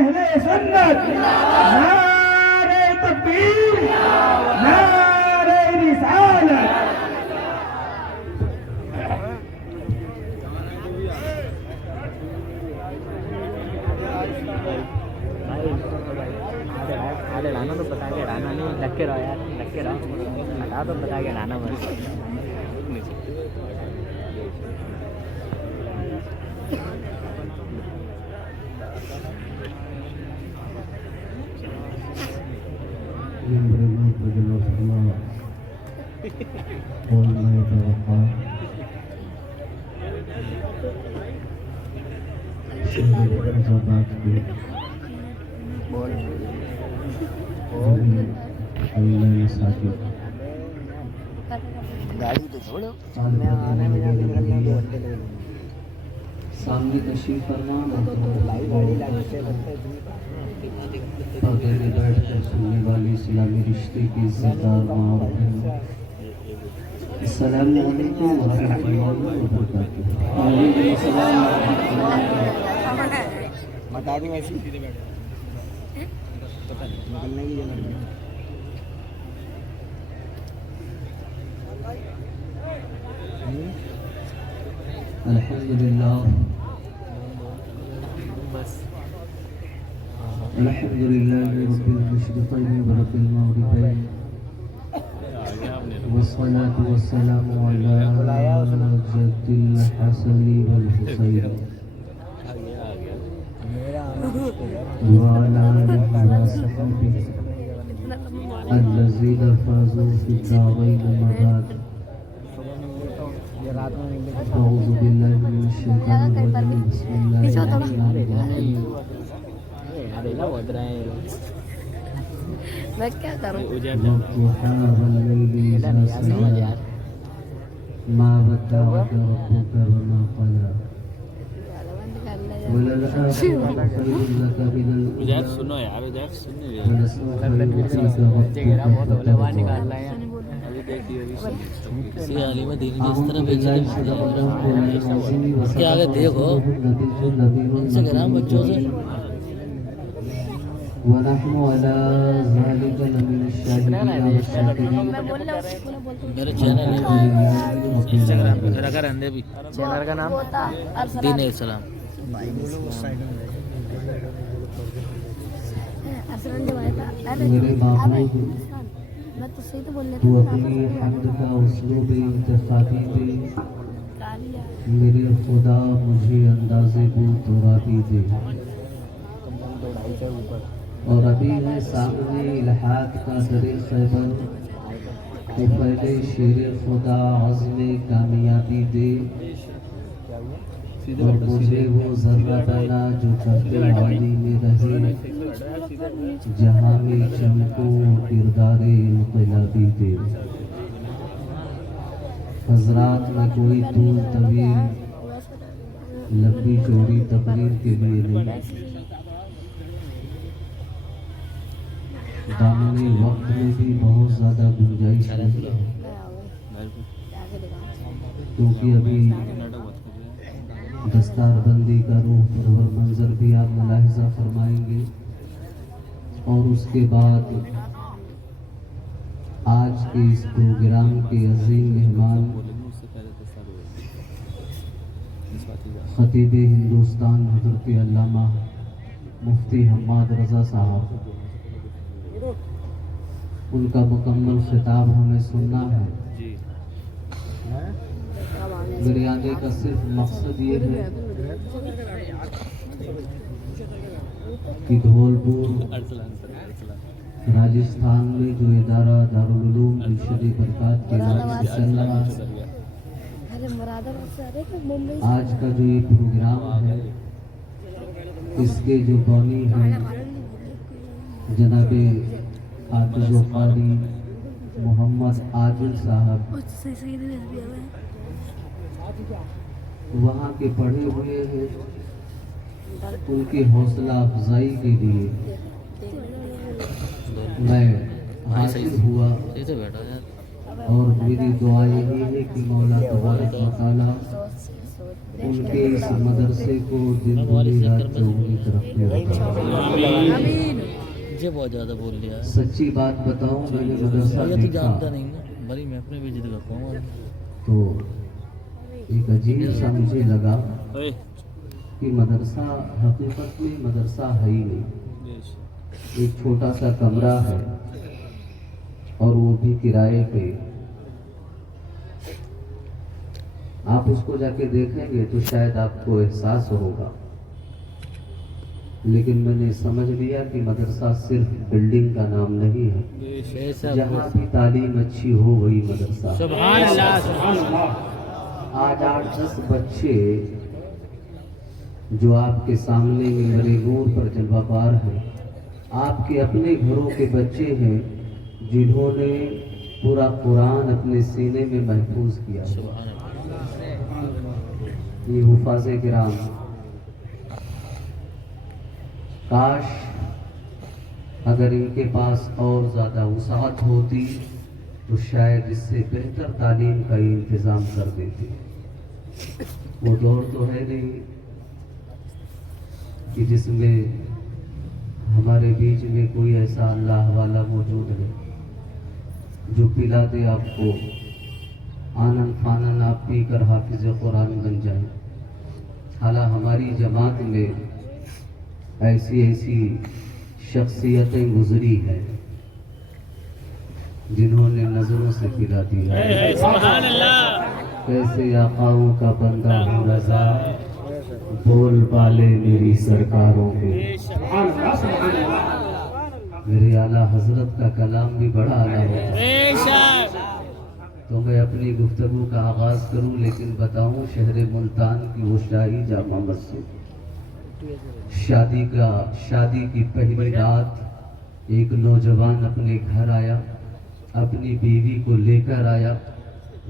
اہل سنت نعرہ تکبیر نعرہ رسالت آدھے لانا تو بتا کے لانا نہیں لگ کے رہو یار لگ کے رہو ہٹا تو بتا کے لانا بس گاڑی تو چھوڑو سامنے تشریف فرما گاڑی لانے سے پردے میں بیٹھ کر سننے والی اسلامی رشتے کی عزتدار ماں اور بہن السلام علیکم ورحمۃ اللہ وبرکاتہ. وعلیکم السلام ورحمۃ اللہ. بتا دیں ایسی نکلنے کی جگہ الحمدللہ بس الحمدللہ رب المشرقین ورب المغربین والصلاة والسلام على جد الحسن والحسین وعلى آله وصحبه الذين فازوا في الدارين أما بعد. أعوذ بالله من الشيطان الرجيم بسم الله الرحمن الرحيم. میں کیا کروں والضحى والليل إذا سجى ما ودعك ربك وما قلى وللآخرة خير لك من الأولى سنو یار سنو ولسوف يعطيك ربك فترضى. آگے دیکھو انسٹاگرام بچوں سے ونحن على ذلك لمن الشاهدين والشاكرين. میرے چینل انسٹاگرام پہ رکھا رہنے بھی چینل کا نام دین اسلام. میرے معبود میں تو صحیح تو بول تو اپنی حمد کا اسلوب انتخابی دے. میرے خدا مجھے انداز بود اور آبی دے. اور ابھی ہے سامنے الحاد کا در خیبر تو پہلے شیر خدا عزم کامیابی دے. اور مجھے وہ ذرہ دانا جو کرتے عالی میں رہے جہاں میں چمکو کردار انقلابی دے. حضرات میں کوئی طول طویل لمبی چوڑی تقریر کے لیے نہیں. دامن وقت میں بھی بہت زیادہ گنجائش نہیں ہے کیونکہ ابھی دستار بندی کا روح پرور منظر بھی آپ ملاحظہ فرمائیں گے. اور اس کے بعد آج کے اس پروگرام کے عظیم مہمان خطیب ہندوستان حضرت علامہ مفتی حماد رضا صاحب, ان کا مکمل خطاب ہمیں سننا ہے. میرے آنے کا صرف مقصد یہ ہے کہ دھولپور راجستھان میں جو ادارہ دارالعلوم ارشد برکات کے نام سے چل رہا ہے, آج کا جو یہ پروگرام ہے اس کے جو بانی ہیں جناب حافظ و قاری محمد عادل صاحب, وہاں کے پڑھے ہوئے ہیں. ان کی حوصلہ افزائی کے لیے میں حاضر ہوا اور میری دعا یہی ہے کہ مولا تبارک و تعالیٰ उनके इस मदरसे को जिंदगी रात चौगनी तरक्की ये बहुत ज्यादा बोल लिया है। सच्ची बात बताऊं, मैंने मदरसा ये तो देखा जानता नहीं ना, भले मैं अपने भी जिद करता हूँ। तो एक अजीब सा मुझे लगा कि मदरसा हकीकत में मदरसा है ही नहीं, एक छोटा सा कमरा है और वो भी किराए पे। आप उसको जाके देखेंगे तो शायद आपको एहसास होगा, लेकिन मैंने समझ लिया कि मदरसा सिर्फ बिल्डिंग का नाम नहीं है, जहाँ भी तालीम अच्छी हो वही मदरसा। सुभान अल्लाह, सुभान आज 8-10 बच्चे जो आपके सामने मेरे नूर पर जलवा पार हैं, आपके अपने घरों के बच्चे हैं जिन्होंने पूरा कुरान अपने सीने में महफूज किया है। ये हुफाज़े किराम, काश अगर इनके पास और ज़्यादा वसाअत होती तो शायद इससे बेहतर तालीम का इंतज़ाम कर देते। वो दौर तो है नहीं कि जिसमें हमारे बीच में कोई ऐसा अल्लाह वाला मौजूद है जो पिला दे आपको आनन फानन, आप पी कर हाफिज कुरान बन जाए। हालां हमारी जमात में ऐसी ऐसी शख्सियतें गुजरी हैं जिन्होंने नजरों से पिला दिया है। कैसे आकाओं का बंदा हूँ रज़ा, बोल पाले मेरी सरकारों के। मेरे आला हजरत का कलाम भी बड़ा आला होता है। तो मैं अपनी गुफ्तगू का आगाज करूं, लेकिन बताऊं शहर मुल्तान की वो शाही जामा मस्जिद, शादी की पहली रात एक नौजवान अपने घर आया, अपनी बीवी को लेकर आया।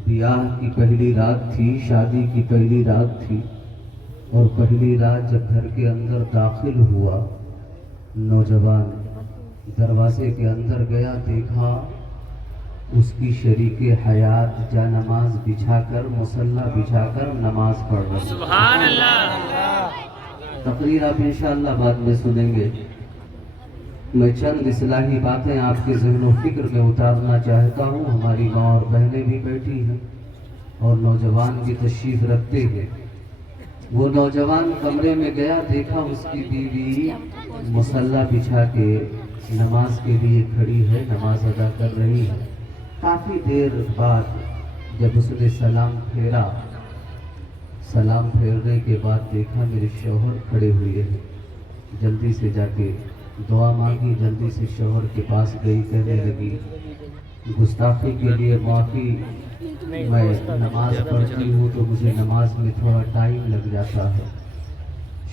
ब्याह की पहली रात थी, शादी की पहली रात थी, और पहली रात जब घर के अंदर दाखिल हुआ, नौजवान दरवाजे के अंदर गया, देखा उसकी शरीके हयात जा नमाज बिछाकर, मुसल्ला बिछाकर नमाज पढ़ रहा। सुभान अल्लाह। तकरीर आप इंशाअल्लाह बाद में सुनेंगे। मैं चंद इस्लाही बातें आपके ज़हन फिक्र में उतारना चाहता हूँ। हमारी माँ और बहनें भी बैठी हैं और नौजवान भी तशरीफ रखते हैं। वो नौजवान कमरे में गया, देखा उसकी बीवी मुसल्ला बिछा के नमाज के लिए खड़ी है, नमाज अदा कर रही है। काफ़ी देर बाद जब उसने सलाम फेरा, सलाम फेरने के बाद देखा मेरे शौहर खड़े हुए हैं। जल्दी से जाके दुआ मांगी, जल्दी से शौहर के पास गई, कहने लगी गुस्ताखी के लिए माफ़ी, मैं नमाज पढ़ती हूँ तो मुझे नमाज में थोड़ा टाइम लग जाता है।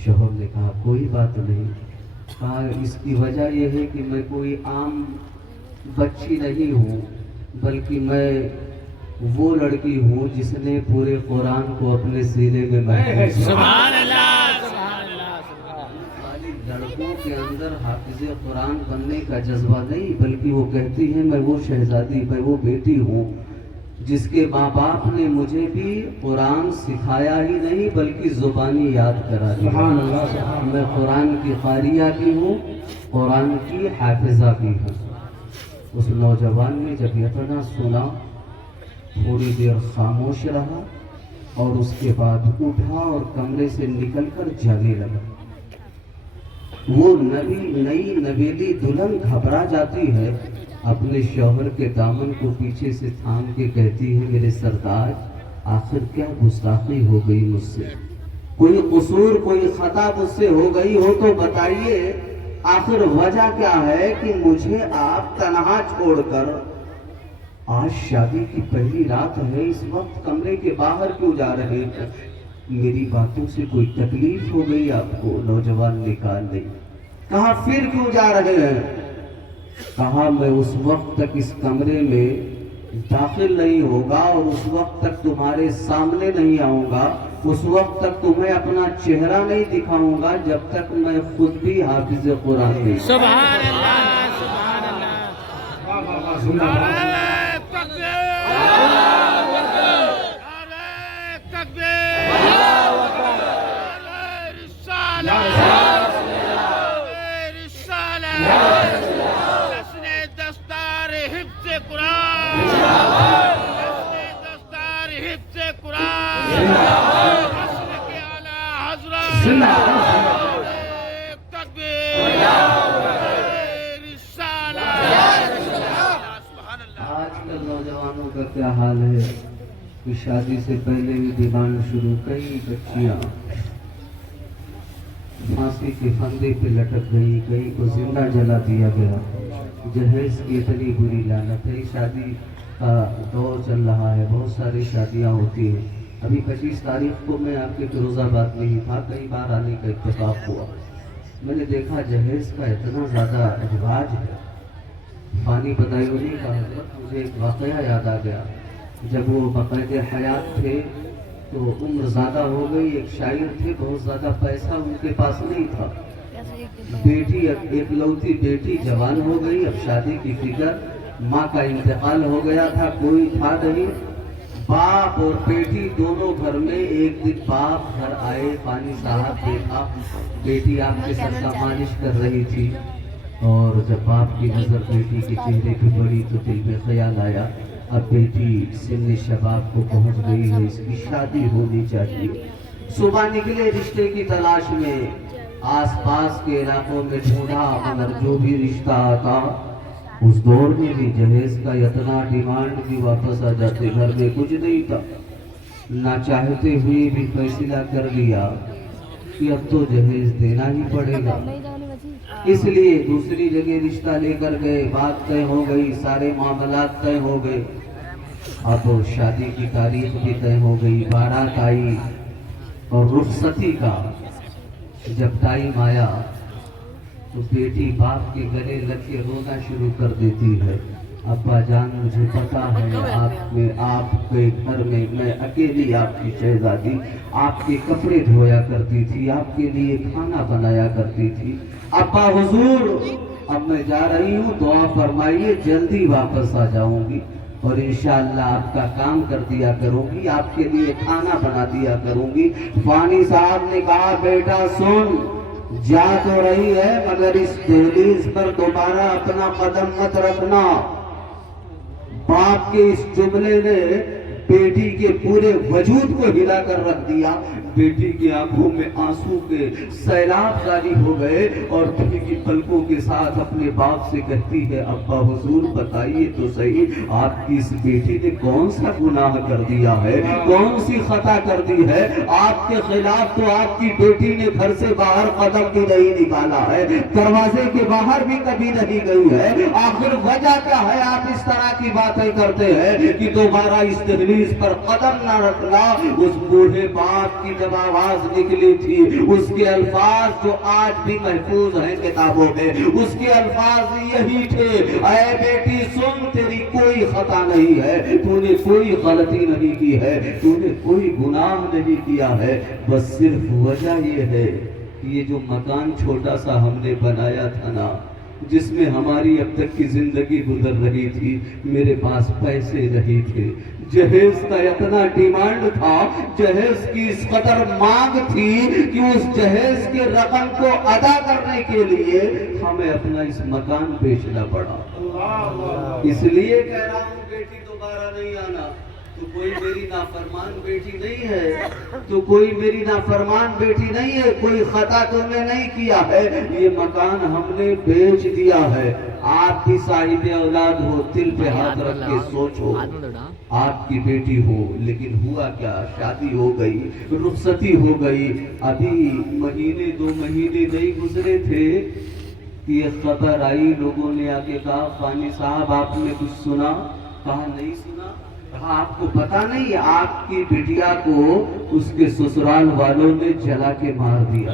शौहर ने कहा कोई बात नहीं। कहा इसकी वजह यह है कि मैं कोई आम बच्ची नहीं हूँ, बल्कि मैं वो लड़की हूँ जिसने पूरे कुरान को अपने सीने में महफूज। सुभान अल्लाह, सुभान अल्लाह। लड़कों के अंदर हाफिज़े कुरान बनने का जज्बा नहीं, बल्कि वो कहती है मैं वो शहजादी, मैं वो बेटी हूँ जिसके माँ बाप ने मुझे भी कुरान सिखाया ही नहीं बल्कि जुबानी याद करा दी। मैं कुरान की कारिया भी हूँ, कुरान की हाफिजा भी हूँ। उस नौजवान ने जब इतना सुना, थोड़ी देर खामोश रहा और उसके बाद उठा और कमरे से निकलकर जाने लगा। वो नई नवेली दुल्हन घबरा जाती है, अपने शौहर के दामन को पीछे से थाम के कहती है मेरे सरदार, आखिर क्या गुस्ताखी हो गई मुझसे, कोई कसूर कोई खता मुझसे हो गई हो तो बताइए, आखिर वजह क्या है कि मुझे आप तन्हा छोड़कर, आज शादी की पहली रात है, इस वक्त कमरे के बाहर क्यों जा रहे हैं? मेरी बातों से कोई तकलीफ हो गई आपको? नौजवान ने कहा नहीं। कहा फिर क्यों जा रहे हैं? कहा मैं उस वक्त तक इस कमरे में दाखिल नहीं होगा और उस वक्त तक तुम्हारे सामने नहीं आऊंगा, उस वक्त तक तुम्हें अपना चेहरा नहीं दिखाऊंगा जब तक मैं खुद भी हाफिज कुरान नहीं। सुभान अल्लाह, सुभान अल्लाह। नारे तकबीर। حفظ قرآن مسلک اعلی حضرت تکبیر رسالت سبحان اللہ. آج کل نوجوانوں کا کیا حال ہے کہ شادی سے پہلے بھی ڈیمانڈ شروع، کئی بچیاں پھانسی کے پھندے پہ لٹک گئی، کئی کو زندہ جلا دیا گیا. جہیز کی اتنی بری لعنت ہے. شادی کا دور چل رہا ہے، بہت ساری شادیاں ہوتی ہیں. ابھی 25 تاریخ کو میں آپ کے فیروز آباد میں ہی تھا، کئی بار آنے کا اتفاق ہوا. میں نے دیکھا جہیز کا اتنا زیادہ رواج ہے. فانی بدایونی کا حضرت مجھے ایک واقعہ یاد آ گیا. جب وہ بقید حیات تھے تو عمر زیادہ ہو گئی، ایک شاعر تھے، بہت زیادہ پیسہ ان کے پاس نہیں تھا. بیٹی ایک لوتی بیٹی جوان ہو گئی، اب شادی کی فکر، ماں کا انتقال ہو گیا تھا، کوئی تھا نہیں. باپ اور بیٹی دونوں گھر میں. ایک دن باپ گھر آئے، پانی صاحب دیکھا بیٹی آپ کے سر کا مالش کر رہی تھی، اور جب باپ کی نظر بیٹی کے چہرے پہ پڑی تو دل میں خیال آیا اب بیٹی سن شباب کو پہنچ گئی ہے، اس کی شادی ہونی چاہیے. صبح نکلے رشتے کی تلاش میں، آس پاس کے علاقوں میں ڈھونڈا، مگر جو بھی رشتہ آتا اس دور میں بھی جہیز کا اتنا ڈیمانڈ بھی واپس آ جاتے. گھر میں کچھ نہیں تھا، نہ چاہتے ہوئے بھی فیصلہ کر لیا کہ اب تو جہیز دینا ہی پڑے گا. اس لیے دوسری جگہ رشتہ لے کر گئے، بات طے ہو گئی، سارے معاملات طے ہو گئے. اب شادی کی تاریخ بھی طے ہو گئی، بارات آئی اور رخصتی کا جب ٹائم آیا تو بیٹی باپ کے گلے لگ کے رونا شروع کر دیتی ہے. ابا جان مجھے پتا ہے آپ کے گھر میں میں اکیلی آپ کی شہزادی، آپ کے کپڑے دھویا کرتی تھی، آپ کے لیے کھانا بنایا کرتی تھی. ابا حضور اب میں جا رہی ہوں، دعا فرمائیے جلدی واپس آ جاؤں گی اور انشاءاللہ آپ کا کام کر دیا کروں گی، آپ کے لیے کھانا بنا دیا کروں گی. فانی صاحب نے کہا بیٹا سن، جا تو رہی ہے مگر اس دہلیز پر دوبارہ اپنا قدم مت رکھنا. باپ کے اس جملے نے بیٹی کے پورے وجود کو ہلا کر رکھ دیا. بیٹی کی آنکھوں میں آنسو کے سیلاب جاری ہو گئے اور بھیگی پلکوں کے ساتھ اپنے باپ سے کہتی ہے ابا حضور بتائیے تو صحیح آپ کی اس بیٹی نے کون سا گناہ کر دیا ہے، کون سی خطا کر دی ہے؟ آپ کے خلاف تو آپ کی بیٹی نے گھر سے باہر قدم بھی نہیں نکالا ہے، دروازے کے باہر بھی کبھی نہیں گئی ہے. آخر وجہ کیا ہے آپ اس طرح کی باتیں کرتے ہیں کہ دوبارہ اس دہلیز پر قدم نہ رکھنا؟ اس بوڑھے باپ کی جب آواز نکلی تھی، اس کے الفاظ جو آج بھی محفوظ ہیں کتابوں میں، اس کے الفاظ یہی تھے اے بیٹی سن، تیری کوئی خطا نہیں ہے، تو نے کوئی غلطی نہیں کی ہے، تو نے کوئی گناہ نہیں کیا ہے، بس صرف وجہ یہ ہے کہ یہ جو مکان چھوٹا سا ہم نے بنایا تھا نا، جس میں ہماری اب تک کی زندگی گزر رہی تھی، میرے پاس پیسے نہیں تھے. جہیز کا اتنا ڈیمانڈ تھا، جہیز کی اس قدر مانگ تھی کہ اس جہیز کے رقم کو ادا کرنے کے لیے ہمیں اپنا اس مکان بیچنا پڑا. اس لیے کہہ رہا ہوں بیٹی دوبارہ نہیں آنا. تو کوئی میری نافرمان بیٹی نہیں ہے، تو کوئی میری نافرمان بیٹی نہیں ہے، کوئی خطا تو نے نہیں کیا ہے، یہ مکان ہم نے بیچ دیا ہے. آپ بھی صاحب اولاد ہو، دل پہ ہاتھ رکھ کے سوچو، آپ کی بیٹی ہو، لیکن ہوا کیا؟ شادی ہو گئی، رخصتی ہو گئی، ابھی مہینے 2 مہینے نہیں گزرے تھے کہ یہ خبر آئی، لوگوں نے آ کے کہا فانی صاحب آپ نے کچھ سنا؟ کہا نہیں سنا. کہا آپ کو پتا نہیں آپ کی بٹیا کو اس کے سسرال والوں نے جلا کے مار دیا.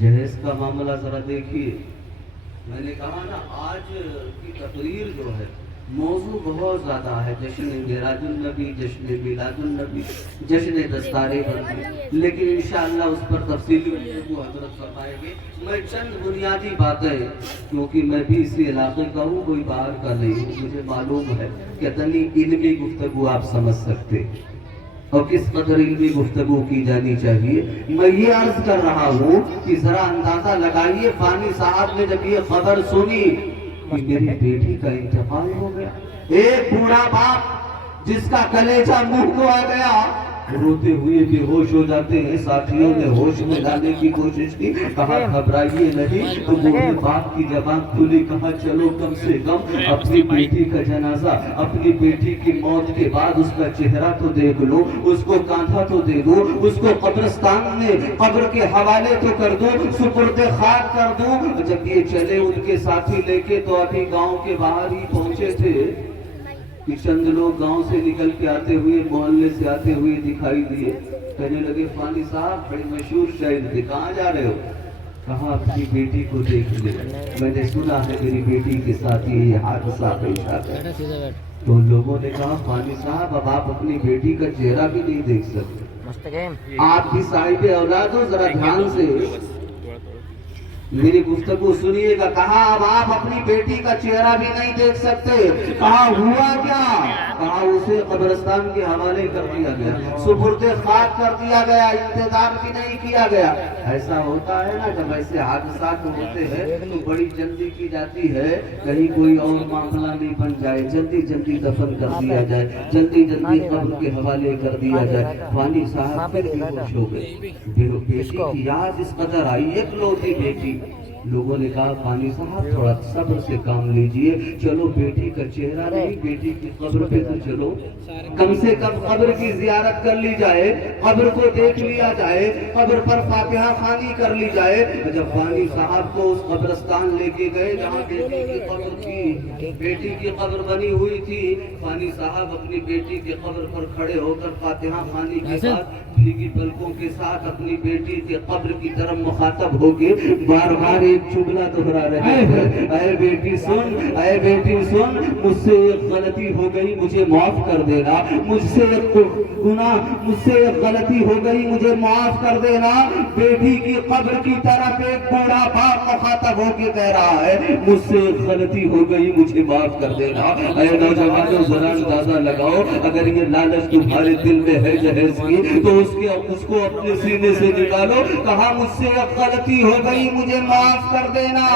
جہیز کا معاملہ ذرا دیکھیے. میں نے کہا نا آج کی تقریر جو ہے موضوع بہت زیادہ ہے، جشن میراج النبی، جشن میلاد النبی، جشن دستار بندی، لیکن انشاءاللہ اس پر تفصیلی گفتگو حضرت فرمائیں گے. میں چند بنیادی باتیں، کیونکہ میں بھی اسی علاقے کا ہوں، کوئی باہر کا نہیں ہوں، مجھے معلوم ہے کہ اتنی علمی گفتگو آپ سمجھ سکتے اور کس قدر علمی گفتگو کی جانی چاہیے. میں یہ عرض کر رہا ہوں کہ ذرا اندازہ لگائیے، فانی صاحب نے جب یہ خبر سنی کہ میری بیٹی کا انتقال ہو گیا، ایک بوڑھا باپ जिसका कलेजा मुंह को आ गया, रोते हुए बेहोश हो जाते हैं। साथियों ने होश में लाने की कोशिश की, कहा घबराइए नहीं। तो बूढ़े बाप की जबान खुली, कहा चलो कम से कम अपनी बेटी का जनाजा, अपनी बेटी की मौत के बाद उसका चेहरा तो देख लो, उसको कांधा तो दे दो, उसको कब्रिस्तान में कब्र के हवाले तो कर दो, सुपुर्दे खाक कर दो। जब ये चले उनके साथी लेके, तो अभी गांव के बाहर ही पहुंचे थे कि चंद लोग गांव से निकल के आते हुए, मोहल्ले से आते हुए दिखाई दिए। कहने लगे फानी साहब बड़े मशहूर शायर थे, कहाँ जा रहे हो? कहा अपनी बेटी को देख ले, मैंने सुना है मेरी बेटी के साथ ये हादसा पेश आ गया। तो लोगों ने कहा फानी साहब अब आप अपनी बेटी का चेहरा भी नहीं देख सकते, आप भी साहिब औलाद हो, जरा ध्यान से मेरी गुफ्तगू सुनिएगा। कहा अब आप अपनी बेटी का चेहरा भी नहीं देख सकते। कहा हुआ क्या? कहा उसे कब्रिस्तान के हवाले कर दिया गया, सुपुर्दे खाक कर दिया गया, इंतजार भी नहीं किया गया। ऐसा होता है ना, जब ऐसे हादसा होते हैं तो बड़ी जल्दी की जाती है, कहीं कोई और मामला नहीं बन जाए, जल्दी जल्दी दफन कर दिया जाए, जल्दी जल्दी कब्र के हवाले कर दिया जाए। वाली साहब फिर बेहोश हो गए। बेटी की याद इस कदर आई, एकलौती बेटी। लोगों ने कहा पानी साहब थोड़ा सब्र से काम लीजिए, चलो बेटी का चेहरा नहीं, बेटी की कब्र पे तो चलो, कम से कम कब्र की जियारत कर ली जाए, कब्र को देख लिया जाए, कब्र पर फातिहा खानी कर ली जाए। जब पानी साहब को उस कब्रिस्तान लेके गए जहाँ बेटी की कब्र थी, बेटी की कब्र बनी हुई थी, पानी साहब अपनी बेटी के कब्र पर खड़े होकर फातिहा खानी के बाद भीगी पलकों के साथ अपनी बेटी के कब्र की तरफ मुखातब होके बार बार एक जुमला दोहरा रहे हैं, ऐ बेटी सुन, ऐ बेटी सुन, मुझसे एक गलती हो गई, मुझे माफ कर देना, मुझसे एक गुनाह, मुझसे एक गलती हो गई, मुझे माफ कर देना। बेटी की कब्र की तरफ एक बूढ़ा बाप मुखातब होके कह रहा है, मुझसे एक गलती हो गई, मुझे माफ कर देना। ऐ नौजवानों जरा अंदाजा लगाओ, अगर ये लालच तुम्हारे दिल में है जहेज की, तो उसको अपने सीने से निकालो। कहा मुझसे एक गलती हो गई, मुझे माफ कर देना।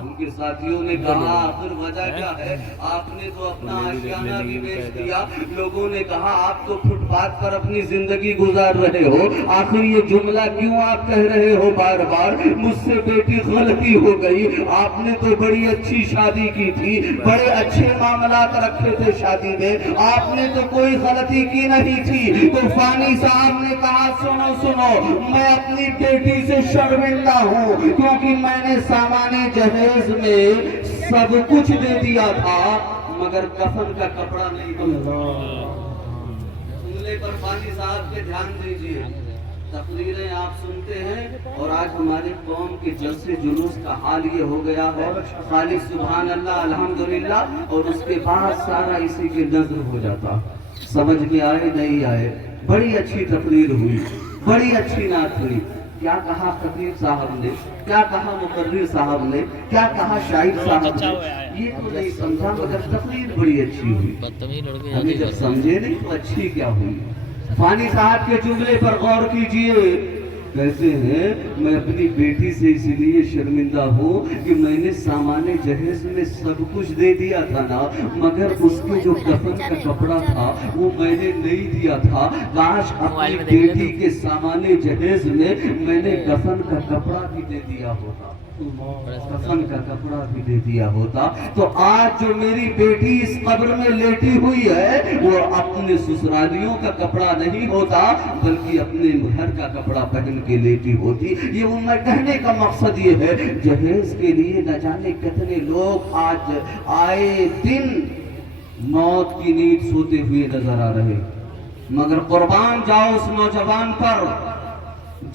उनके साथियों ने कहा आखिर वजह क्या है? आपने तो अपना आशियाना भी बेच दिया। लोगों ने कहा आप तो फुटपाथ पर अपनी जिंदगी गुजार रहे हो, आखिर ये जुमला क्यों आप कह रहे हो बार बार? मुझसे बेटी गलती हो गई, आपने तो बड़ी अच्छी शादी की थी, बड़े अच्छे मामलात रखे थे शादी में, आपने तो कोई गलती की नहीं थी। तो फानी साहब ने कहा सुनो सुनो, मैं अपनी बेटी से शर्मिंदा हूँ, क्योंकि मैंने सामाने जहेज में सब कुछ दे दिया था, मगर कफन का कपड़ा नहीं दिया। सुनने पर फानी साहब के ध्यान दीजिए, तकरीरें आप सुनते हैं और आज हमारे कौम के जलसे जुलूस का हाल ये हो गया है, खाली सुभान अल्लाह अल्हम्दुलिल्लाह, और उसके बाद सारा इसी के नजर हो जाता। समझ में आए नहीं आए, बड़ी अच्छी तकरीर हुई, बड़ी अच्छी नात हुई। क्या कहा खतीब साहब ने, क्या कहा मुकर्रिर साहब ने, क्या कहा शाहिद साहब ने, ये तो नहीं समझा, मगर तकरीर बड़ी अच्छी हुई। हमें जब समझे नहीं तो अच्छी क्या हुई। फानी साहब के जुमले पर गौर कीजिए, कहते हैं मैं अपनी बेटी से इसलिए शर्मिंदा हूँ कि मैंने सामाने जहेज में सब कुछ दे दिया था ना, मगर उसके जो कफन का कपड़ा था वो मैंने नहीं दिया था। काश अपनी बेटी के सामाने जहेज में मैंने कफन का कपड़ा भी दे दिया होता, कफन का कपड़ा भी दे दिया होता, तो आज जो मेरी बेटी इस कब्र में लेटी हुई है वो अपने ससुरालियों का कपड़ा नहीं होता, बल्कि अपने घर का कपड़ा पहन के लेटी होती। ये उनका कहने का मकसद ये है, जहेज के लिए न जाने कितने लोग आज आए दिन मौत की नींद सोते हुए नजर आ रहे, मगर कुर्बान जाओ उस नौजवान पर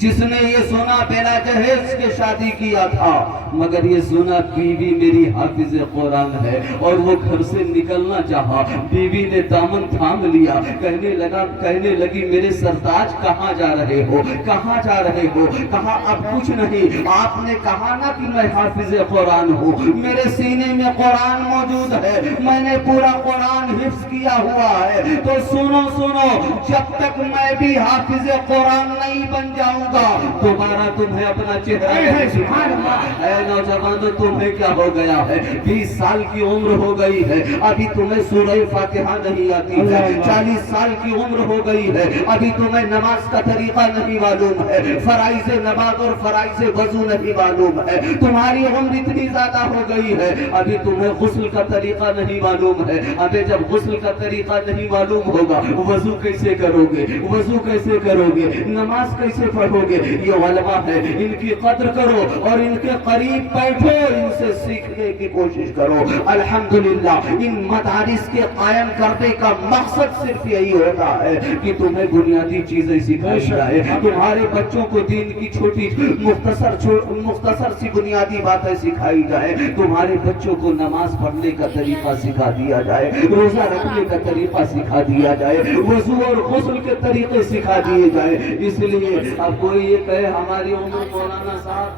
जिसने ये सोना बेला जहेज के शादी किया था, मगर ये सोना बीवी मेरी हाफिज कुरान है, और वो घर से निकलना चाहा, बीवी ने दामन थाम लिया, कहने लगी मेरे सरताज कहाँ जा रहे हो, कहाँ जा रहे हो? कहा अब कुछ नहीं, आपने कहा ना कि मैं हाफिज कुरान हूँ, मेरे सीने में कुरान मौजूद है, मैंने पूरा कुरान हिफ्ज किया हुआ है, तो सुनो सुनो, जब तक मैं भी हाफिज कुरान नहीं बन जाऊं लाऊंगा दोबारा तुम्हें अपना चेहरा नहीं दिखाऊंगा। ऐ नौजवानों, तुम्हें क्या हो गया है? 20 साल की उम्र हो गई है, अभी तुम्हें सूरह फातिहा नहीं आती है। 40 साल की उम्र हो गई है, अभी तुम्हें नमाज का तरीका नहीं मालूम है, फराइज़ नमाज और फराइज़ वजू नहीं मालूम है। तुम्हारी उम्र इतनी ज्यादा हो गई है, अभी तुम्हें गुस्ल का तरीका नहीं मालूम है। अबे जब गुस्ल का तरीका नहीं मालूम होगा, वजू कैसे करोगे? वजू कैसे करोगे? नमाज कैसे पढ़ोगे? ये उलमा है, इनकी कद्र करो और इनके करीब बैठो, इनसे सीखने की कोशिश करो। अल्हम्दुलिल्लाह, इन मदारिस के कायम करने का मकसद सिर्फ यही होता है कि तुम्हें बुनियादी चीजें सिखाई जाए, तुम्हारे बच्चों को दीन की छोटी मुख्तसर सी बुनियादी बातें सिखाई जाए, तुम्हारे बच्चों को नमाज पढ़ने का तरीका सिखा दिया जाए, रोजा रखने का तरीका सिखा दिया जाए, वजू और गुस्ल के तरीके सिखा दिए जाए। इसलिए अब कोई ये कहे हमारी उम्र मौलाना साहब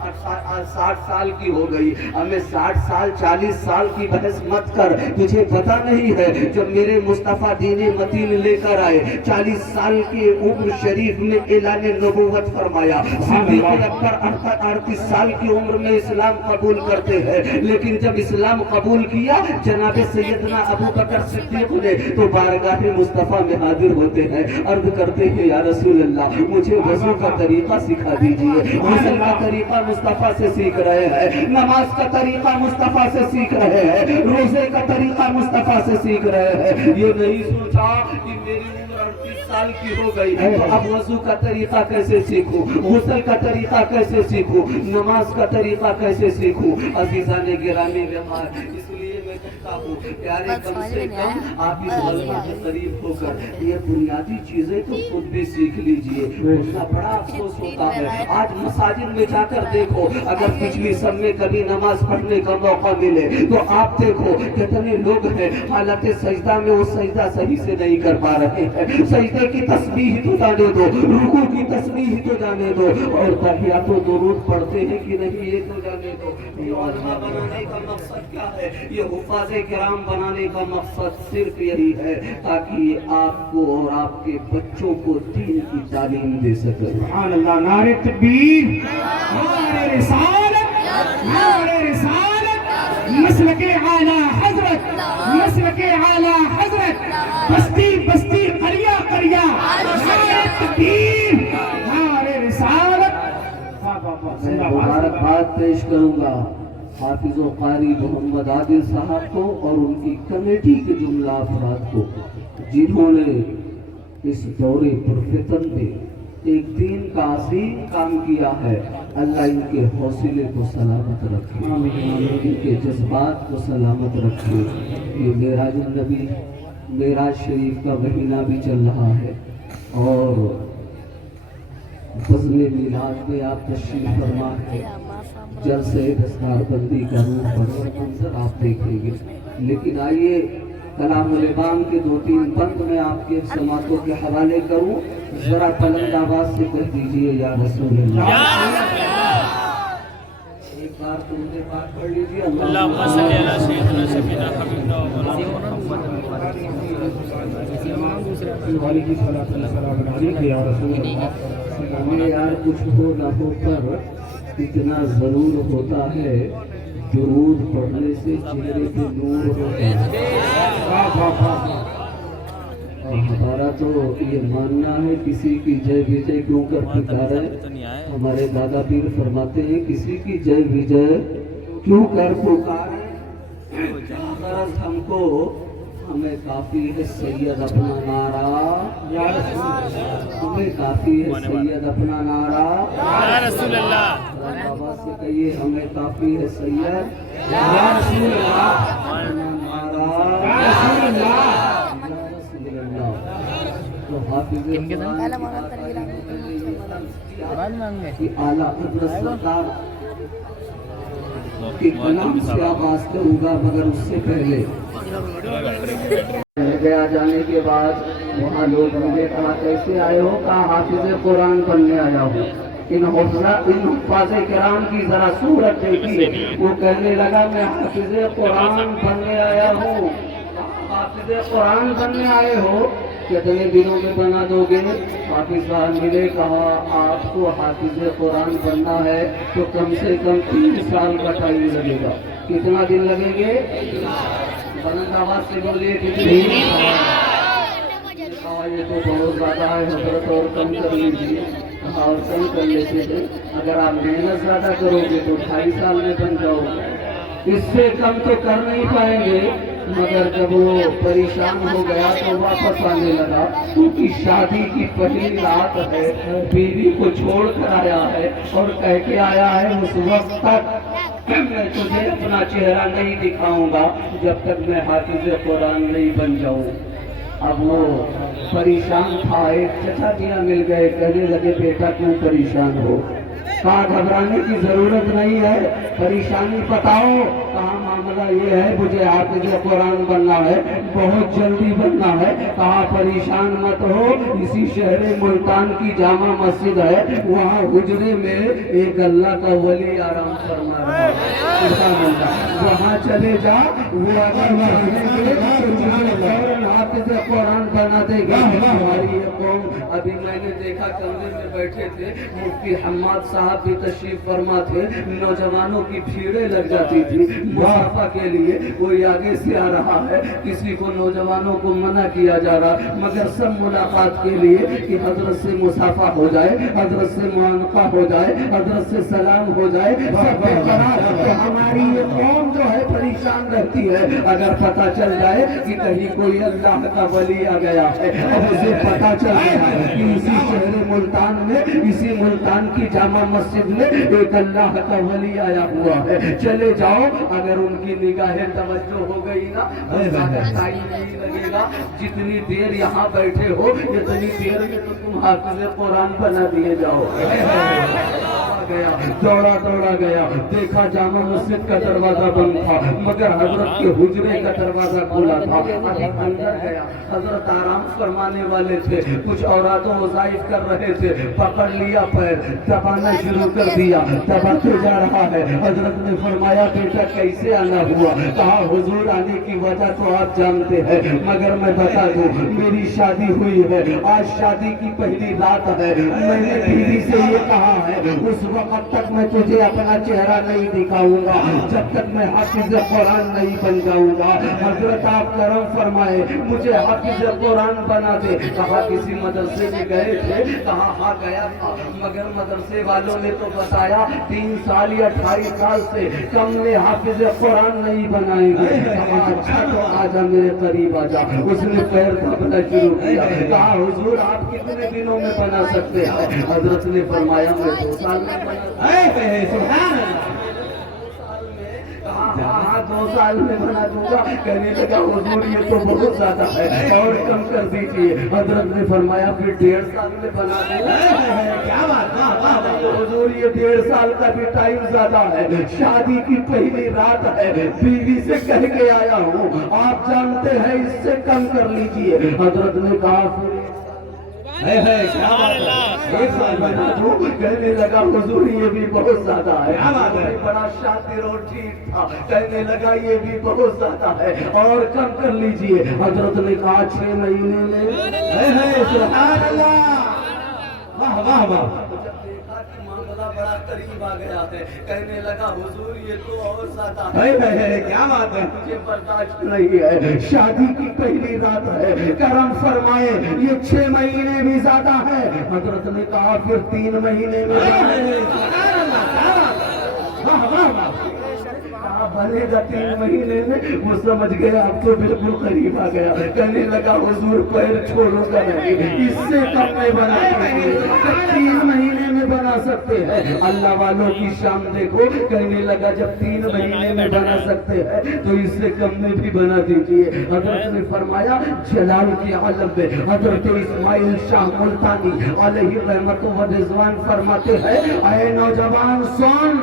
60 साल की हो गई, हमें 60 साल 40 साल की बहस मत कर। तुझे पता नहीं है जब मेरे मुस्तफा दीन मतीन लेकर आए, 40 साल की उम्र शरीफ में ऐलान नबूवत फरमाया। सिद्दीक अकबर 38 साल की उम्र में इस्लाम कबूल करते हैं, लेकिन जब इस्लाम कबूल किया जनाब सैयदना अबू बकर सिद्दीक ने तो बारगाह मुस्तफा में हाजिर होते हैं, अर्ज करते हैं या रसूल अल्लाह, मुझे वज़ू का तरीका सिखा दीजिए। गुस्ल का तरीका मुस्तफा से सीख रहे हैं, नमाज का तरीका मुस्तफा से सीख रहे हैं, रोजे का तरीका मुस्तफा से सीख रहे हैं। ये नहीं सोचा कि मेरी उम्र 38 साल की हो गई, अब वज़ू का तरीका कैसे सीखूं, गुस्ल का तरीका कैसे सीखूं, नमाज का तरीका कैसे सीखूं। अज़ीज़ान गिरामी व्यवहार, इसलिए मैं कहता हूँ प्यारे कम से कम आप इस उलमा के करीब होकर ये बुनियादी चीजें तो खुद भी सीख लीजिए। उसका बड़ा अफसोस होता है, आज मसाजिद में जाकर देखो, अगर पिछली सब में कभी नमाज पढ़ने का मौका मिले तो आप देखो कितने लोग हैं हालत सजदा में वो सजदा सही से नहीं कर पा रहे हैं। सजदे की तस्बीह तो जाने दो, रुकू की तस्बीह तो जाने दो, और तहियात व दुरूद पढ़ते हैं कि नहीं ये तो जाने दो। ये उलमा बनाने का मकसद क्या है? ये हुफ़ाज़े किराम बनाने का मकसद सिर्फ यही है ताकि आपको और आपके बच्चों को दीन की तालीम दे सके। सुभान अल्लाह, नारे तकबीर, नारे रिसालत, नारे रिसालत, मसलके आला हजरत, मसलके आला हजरत, बस्ती बस्ती करिया करिया, नारे तकबीर, नारे रिसालत। मैं मुबारकबाद पेश करूंगा हाफिज व कारी मोहम्मद आदिल साहब को और उनकी कमेटी के जुमला अफराद को, जिन्होंने इस दौरे पुरफितन में एक दीन का अजीम काम किया है। अल्लाह इनके हौसले को सलामत रखे, इनके जज्बात को सलामत रखे। ये मेराज नबी मेराज शरीफ का महीना भी चल रहा है और फज़्ल मिलाद में आप तशरीफ फरमा है, जलसे दस्तारबंदी का रूप मंजर आप देखेंगे। लेकिन आइए कलामुल इमाम के 2-3 बंद में आपके समातों के हवाले करूं, जरा बुलंद आवाज से कह दीजिए या रसूल अल्लाह। एक बार तुमने बात पढ़ लीजिए, अल्लाहुम्मा सल्ली अला सय्यिदिना सफीना हबीबना व हमें यार कुछ हो न हो पर इतना जरूर होता है, दुरूद पढ़ने से चेहरे पे नूर होता है। और हमारा तो ये मानना है किसी की जय विजय क्यों कर पुकारे, हमारे दादा पीर फरमाते हैं किसी की जय विजय क्यों कर पुकारे। हमको हमें काफी है सैयद अपना नारा, हमें काफी है सैयद अपना नारा या रसूल अल्लाह। बाबा से कहिए हमें काफी है सैयद या रसूल अल्लाह, नारा या रसूल अल्लाह। तो हाफिज़ कि आला हज़रत सरकार के कलाम से आगाज करूंगा, मगर उससे पहले गया जाने के बाद वहाँ लोग मुझे कहा कैसे आए हो, कहा हाफिज़ कुरान बनने आया हूँ। इन हुफ़ाज़े किराम की जरा सूरत देखिए, वो कहने लगा मैं हाफिज़ कुरान बनने आया हूँ। हाफिज़ कुरान बनने आए हो, कितने दिनों में बना दोगे? हाफिज साहब मिले, कहा आपको हाफिज कुरान बनना है तो कम से कम 3 साल का टाइम लगेगा। कितना दिन लगेंगे? बुलंद आवाज से बोलिए, कितने? कहा ये तो बहुत ज्यादा है हजरत, और कम कर लीजिए। कहा और कम कर लेते थे, अगर आप मेहनत ज्यादा करोगे तो 2.5 साल में बन जाओगे, इससे कम तो कर नहीं पाएंगे। मगर जब वो परेशान हो गया तो वापस आने लगा, क्योंकि शादी की पहली रात है, बीवी को छोड़ कर आया है और कह के आया है उस वक्त तक मैं तुझे अपना चेहरा नहीं दिखाऊंगा जब तक मैं हाफिज कुरान नहीं बन जाऊं। अब वो परेशान था, एक चचा जिया मिल गए, कहने लगे बेटा क्यों परेशान हो? कहा घबराने की जरूरत नहीं है, परेशानी बताओ। कहा मामला ये है, मुझे हाफिज कुरान बनना है, बहुत जल्दी बनना है। कहा परेशान मत हो, इसी शहर मुल्तान की जामा मस्जिद है, वहाँ हुजरे में एक अल्लाह का वली आराम फरमा रहा है, वहाँ चले जा, वो अगर हाफिज कुरान बना देगा हमारी ये कौम। अभी मैंने देखा कमरे में बैठे थे मुफ्ती हम्माद साहब भी तशरीफ फरमा थे, नौजवानों की भीड़ें लग जाती थी मुसाफा के लिए। कोई आगे से आ रहा है, किसी को नौजवानों को मना किया जा रहा, मगर सब मुलाकात के लिए कि हजरत से मुसाफा हो जाए, हजरत से मुआनका हो जाए, हजरत से सलाम हो जाए, सब बेकरार। तो हमारी ये कौम जो है परेशान रहती है, अगर पता चल जाए कि कहीं कोई अल्लाह का वली आ गया है, अब उसे पता चल गया है कि इसी शहर मुल्तान में, इसी मुल्तान की जामा मस्जिद में एक अल्लाह का वली आया हुआ है, चले जाओ। अगर उनकी निगाहें तवज्जो हो गई ना, ज्यादा टाइम नहीं लगेगा, जितनी देर यहाँ बैठे हो इतनी देर में तो तुम हाफिज कुरान बना दिए जाओ। गया, दौड़ा दौड़ा गया, देखा जामा मस्जिद का दरवाजा बंद था, मगर हजरत के हुजरे का दरवाजा खुला था। अभी अंदर गया, हजरत आराम फरमाने वाले थे, कुछ औरतों वज़ाइफ कर रहे थे, पकड़ लिया पैर, दबाना शुरू कर दिया, दबाते जा रहा है। हजरत ने फरमाया बेटा कैसे आना हुआ? कहा हुजूर आने की वजह तो आप जानते हैं, मगर मैं बता दूं मेरी शादी हुई है, आज शादी की पहली रात है, मैंने बीवी से ये कहा है उस वक्त तक मैं तुझे अपना चेहरा नहीं दिखाऊंगा जब तक मैं हाफिज कुरान नहीं बन जाऊंगा। हजरत आप करम फरमाए, मुझे हाफिज कुरान बना दे। कहा किसी मदरसे में गए थे? कहा हाँ गया था, मगर मदरसे वालों ने तो बताया 3 साल या 28 साल से कम में हाफिज कुरान नहीं बनाएंगे। कहा अच्छा तो आजा मेरे करीब आजा। उसने पैर दबाना शुरू किया, कहा हुजूर आप कितने दिनों में बना सकते हैं? हजरत ने फरमाया मैं 2 साल में बना। 2 साल में बना दूंगा। कहने लगा हुजूर ये तो बहुत ज्यादा है और कम कर दीजिए। हजरत ने फरमाया फिर 1.5 साल में बना दूंगा। क्या बात, हुजूर ये 1.5 साल का भी टाइम ज्यादा है, शादी की पहली रात है, बीवी से कह के आया हूँ, आप जानते हैं इससे कम कर लीजिए। हजरत ने कहा एक साल बना दूं। कहने लगा हुजूर ये भी बहुत ज्यादा है, बड़ा शातिर और ठीक था। कहने लगा ये भी बहुत ज्यादा है और कम कर लीजिए। हजरत ने कहा 6 महीने में। सुभान अल्लाह, वाह वाह वाह। मामला बड़ा करीब आ गया है, कहने लगा हुजूर ये तो और ज्यादा है। क्या बात है, मुझे बर्दाश्त नहीं है, शादी की पहली रात है, करम फरमाए ये 6 महीने भी ज्यादा है। हजरत ने कहा फिर 3 महीने में बनेगा 3 महीने में। वो समझ गया अब तो बिल्कुल करीब आ गया। कहने लगा हुजूर पैर छोड़ूंगा नहीं, इससे कम में बना 3 महीने में बना सकते हैं। अल्लाह वालों की शान देखो। कहने लगा जब 3 महीने में बना सकते हैं तो इससे कम में भी बना दीजिए। हजरत ने फरमाया जलाल के आलम में हजरत इस्माइल शाह मुल्तानी अलैहि रहमत व रिजवान फरमाते हैं, ऐ नौजवान सुन,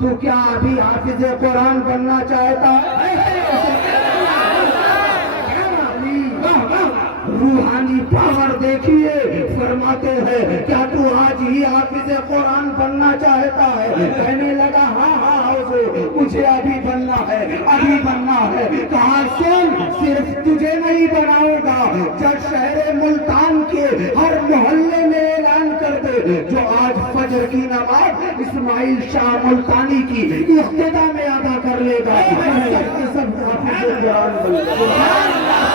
तू क्या अभी हाफिज कुरान बनना चाहता है? روحانی پاور دیکھیے. فرماتے ہیں کیا تو آج ہی حافظ قرآن بننا چاہتا ہے؟ کہنے لگا ہاں مجھے ابھی بننا ہے، ابھی بننا ہے. کہا سن، صرف تجھے نہیں بناؤں گا، جب شہر ملتان کے ہر محلے میں اعلان کر دے جو آج فجر کی نماز اسماعیل شاہ ملتانی کی اقتدا میں ادا کر لے گا، سب حافظ قرآن بن جائے گا.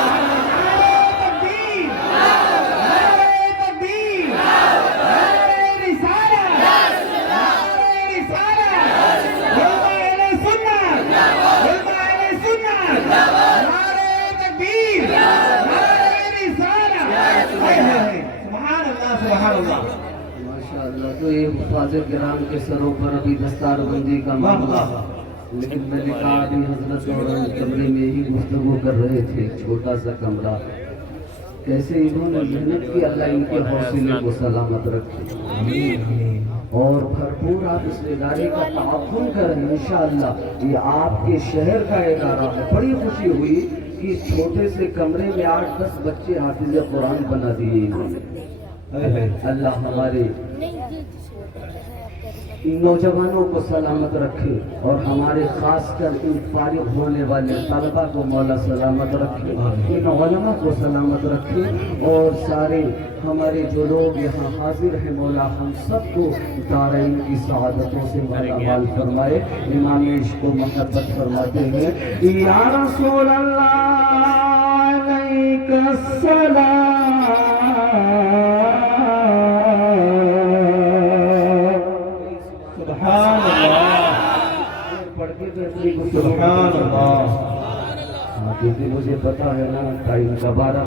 ماشاءاللہ. تو یہ حفاظ کرام کے سروں پر ابھی دستار بندی کا معاملہ، لیکن میں نے کہا ابھی حضرت اور کمرے میں ہی گفتگو کر رہے تھے، چھوٹا سا کمرہ. کیسے انہوں نے محنت کی، اللہ ان کے حوصلے کو سلامت رکھے اور بھرپور آپ اس ادارے کا تعاون کریں. انشاءاللہ یہ آپ کے شہر کا ادارہ ہے. بڑی خوشی ہوئی کہ چھوٹے سے کمرے میں 8-10 بچے حافظ قرآن بنا دیے انہوں نے. اللہ ہمارے نوجوانوں کو سلامت رکھے اور ہمارے خاص کر ان فارغ ہونے والے طلبہ کو مولا سلامت رکھے، ان علماء کو سلامت رکھے، اور سارے ہمارے جو لوگ یہاں حاضر ہیں مولا ہم سب کو دارین کی سعادتوں سے مالا مال فرمائے. امام عشق کو محبت فرماتے ہیں یا رسول اللہ علیک السلام. سبحان اللہ، پڑھ کے تو اپنی سبحان اللہ. کیونکہ مجھے پتا ہے نا ٹائم کا 12